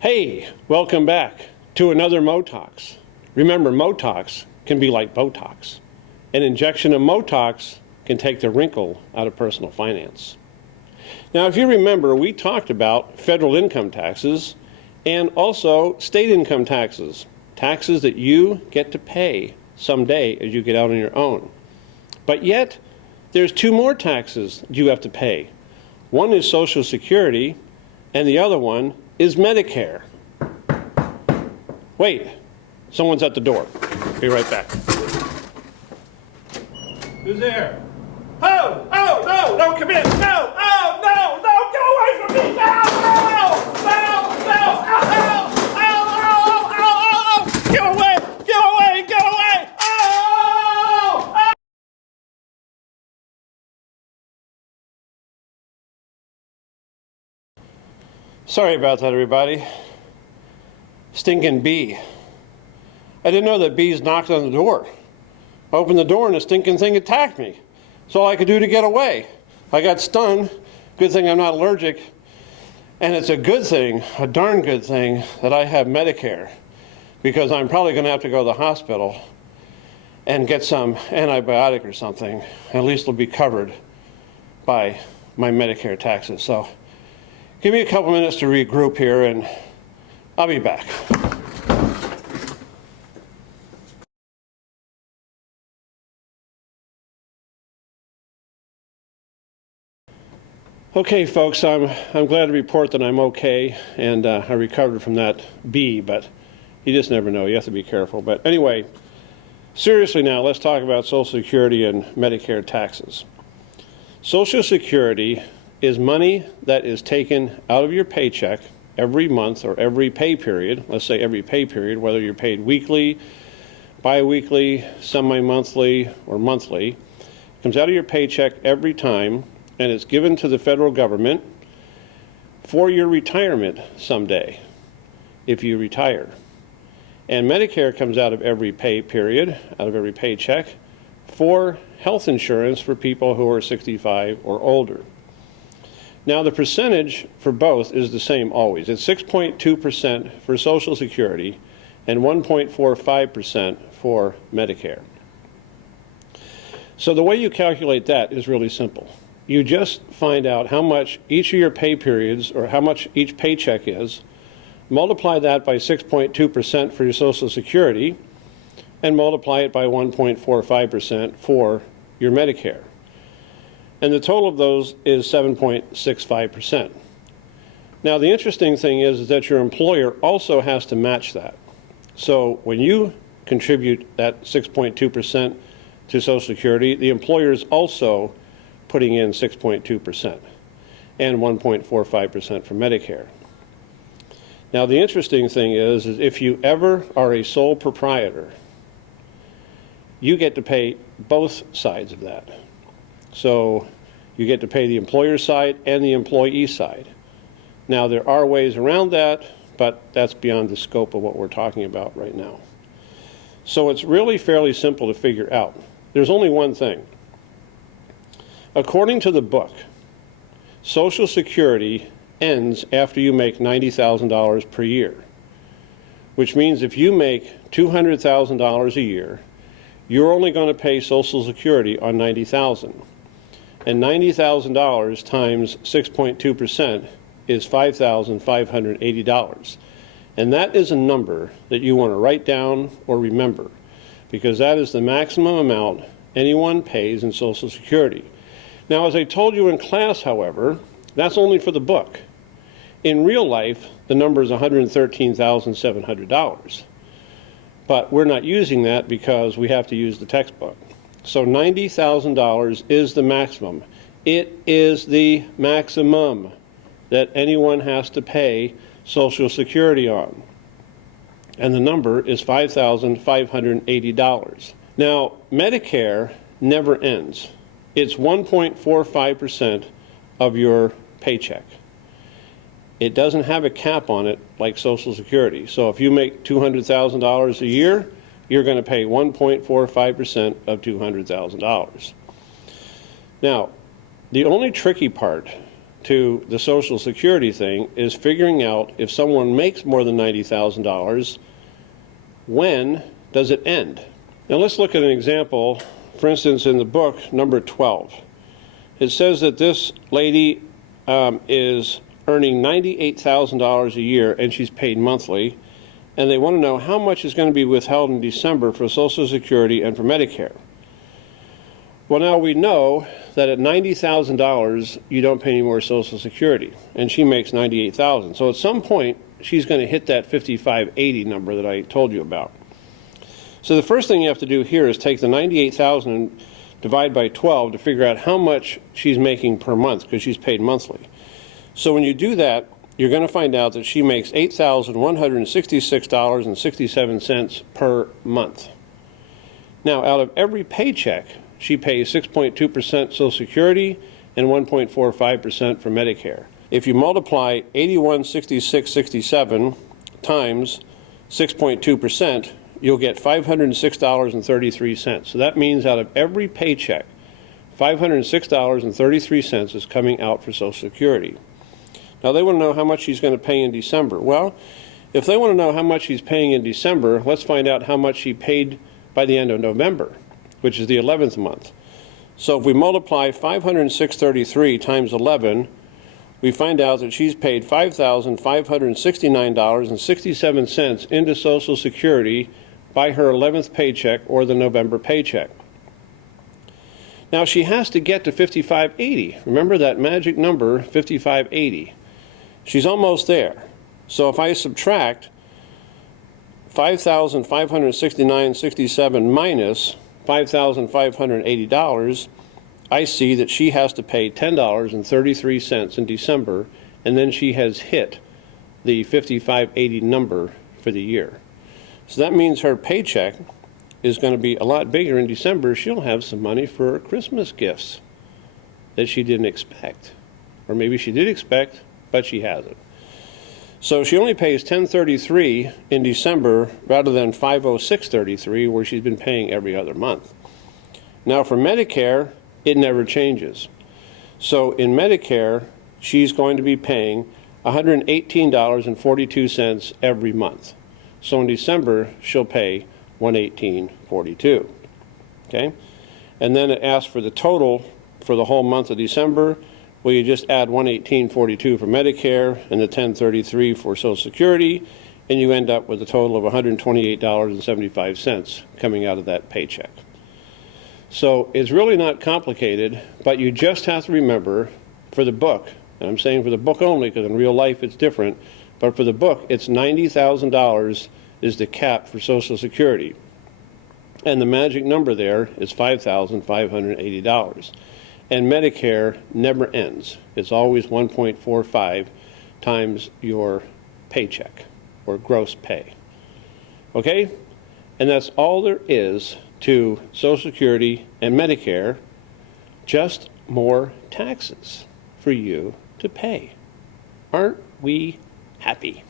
Hey, welcome back to another Motox. Remember, Motox can be like Botox. An injection of Motox can take the wrinkle out of personal finance. Now, if you remember, we talked about federal income taxes and also state income taxes, taxes that you get to pay someday as you get out on your own. But yet, there's two more taxes you have to pay. One is Social Security, and the other one is Medicare. Wait, someone's at the door. Be right back. Who's there? Oh, no, don't come in. No, get away from me. No, get away. Oh! Sorry about that, everybody. Stinking bee. I didn't know that bees knocked on the door. I opened the door and the stinking thing attacked me. That's all I could do to get away. I got stunned. Good thing I'm not allergic. And it's a good thing, a darn good thing, that I have Medicare, because I'm probably going to have to go to the hospital and get some antibiotic or something. At least it'll be covered by my Medicare taxes. So give me a couple minutes to regroup here, and I'll be back. Okay, folks, I'm glad to report that I'm okay, and I recovered from that bee, but you just never know. You have to be careful. But anyway, seriously now, let's talk about Social Security and Medicare taxes. Social Security is money that is taken out of your paycheck every month or every pay period. Let's say every pay period, whether you're paid weekly, bi-weekly, semi-monthly, or monthly. It comes out of your paycheck every time, and it's given to the federal government for your retirement someday, if you retire. And Medicare comes out of every pay period, out of every paycheck, for health insurance for people who are 65 or older. Now, the percentage for both is the same always. It's 6.2% for Social Security and 1.45% for Medicare. So the way you calculate that is really simple. You just find out how much each of your pay periods, or how much each paycheck is, multiply that by 6.2% for your Social Security, and multiply it by 1.45% for your Medicare. And the total of those is 7.65%. Now, the interesting thing is that your employer also has to match that. So when you contribute that 6.2% to Social Security, the employer is also putting in 6.2% and 1.45% for Medicare. Now, the interesting thing is if you ever are a sole proprietor, you get to pay both sides of that. So you get to pay the employer side and the employee side. Now, there are ways around that, but that's beyond the scope of what we're talking about right now. So it's really fairly simple to figure out. There's only one thing. According to the book, Social Security ends after you make $90,000 per year, which means if you make $200,000 a year, you're only going to pay Social Security on $90,000. And $90,000 times 6.2% is $5,580. And that is a number that you want to write down or remember, because that is the maximum amount anyone pays in Social Security. Now, as I told you in class, however, that's only for the book. In real life, the number is $113,700. But we're not using that because we have to use the textbook. So $90,000 is the maximum. It is the maximum that anyone has to pay Social Security on. And the number is $5,580. Now, Medicare never ends. It's 1.45% of your paycheck. It doesn't have a cap on it like Social Security. So if you make $200,000 a year, you're going to pay 1.45% of $200,000. Now, the only tricky part to the Social Security thing is figuring out if someone makes more than $90,000, when does it end? Now let's look at an example, for instance, in the book, number 12. It says that this lady is earning $98,000 a year and she's paid monthly, and they want to know how much is going to be withheld in December for Social Security and for Medicare. Well, now we know that at $90,000 you don't pay any more Social Security, and she makes $98,000. So at some point she's going to hit that 5580 number that I told you about. So the first thing you have to do here is take the $98,000 and divide by 12 to figure out how much she's making per month, because she's paid monthly. So when you do that, you're going to find out that she makes $8,166.67 per month. Now, out of every paycheck, she pays 6.2% Social Security and 1.45% for Medicare. If you multiply 8166.67 times 6.2%, you'll get $506.33. So that means out of every paycheck, $506.33 is coming out for Social Security. Now they want to know how much she's going to pay in December. Well, if they want to know how much she's paying in December, let's find out how much she paid by the end of November, which is the 11th month. So if we multiply 506.33 times 11, we find out that she's paid $5,569.67 into Social Security by her 11th paycheck or the November paycheck. Now she has to get to 5580. Remember that magic number, 5580. She's almost there. So if I subtract 5,569.67 minus $5,580, I see that she has to pay $10.33 in December, and then she has hit the 5580 number for the year. So that means her paycheck is going to be a lot bigger in December. She'll have some money for Christmas gifts that she didn't expect. Or maybe she did expect, but she hasn't. So she only pays $10.33 in December rather than $506.33, where she's been paying every other month. Now for Medicare, it never changes. So in Medicare, she's going to be paying $118.42 every month. So in December, she'll pay $118.42. Okay? And then it asks for the total for the whole month of December. Well, you just add $118.42 for Medicare and the $10.33 for Social Security, and you end up with a total of $128.75 coming out of that paycheck. So it's really not complicated, but you just have to remember for the book, and I'm saying for the book only because in real life it's different, but for the book it's $90,000 is the cap for Social Security. And the magic number there is $5,580. And Medicare never ends. It's always 1.45 times your paycheck or gross pay. Okay? And that's all there is to Social Security and Medicare, just more taxes for you to pay. Aren't we happy?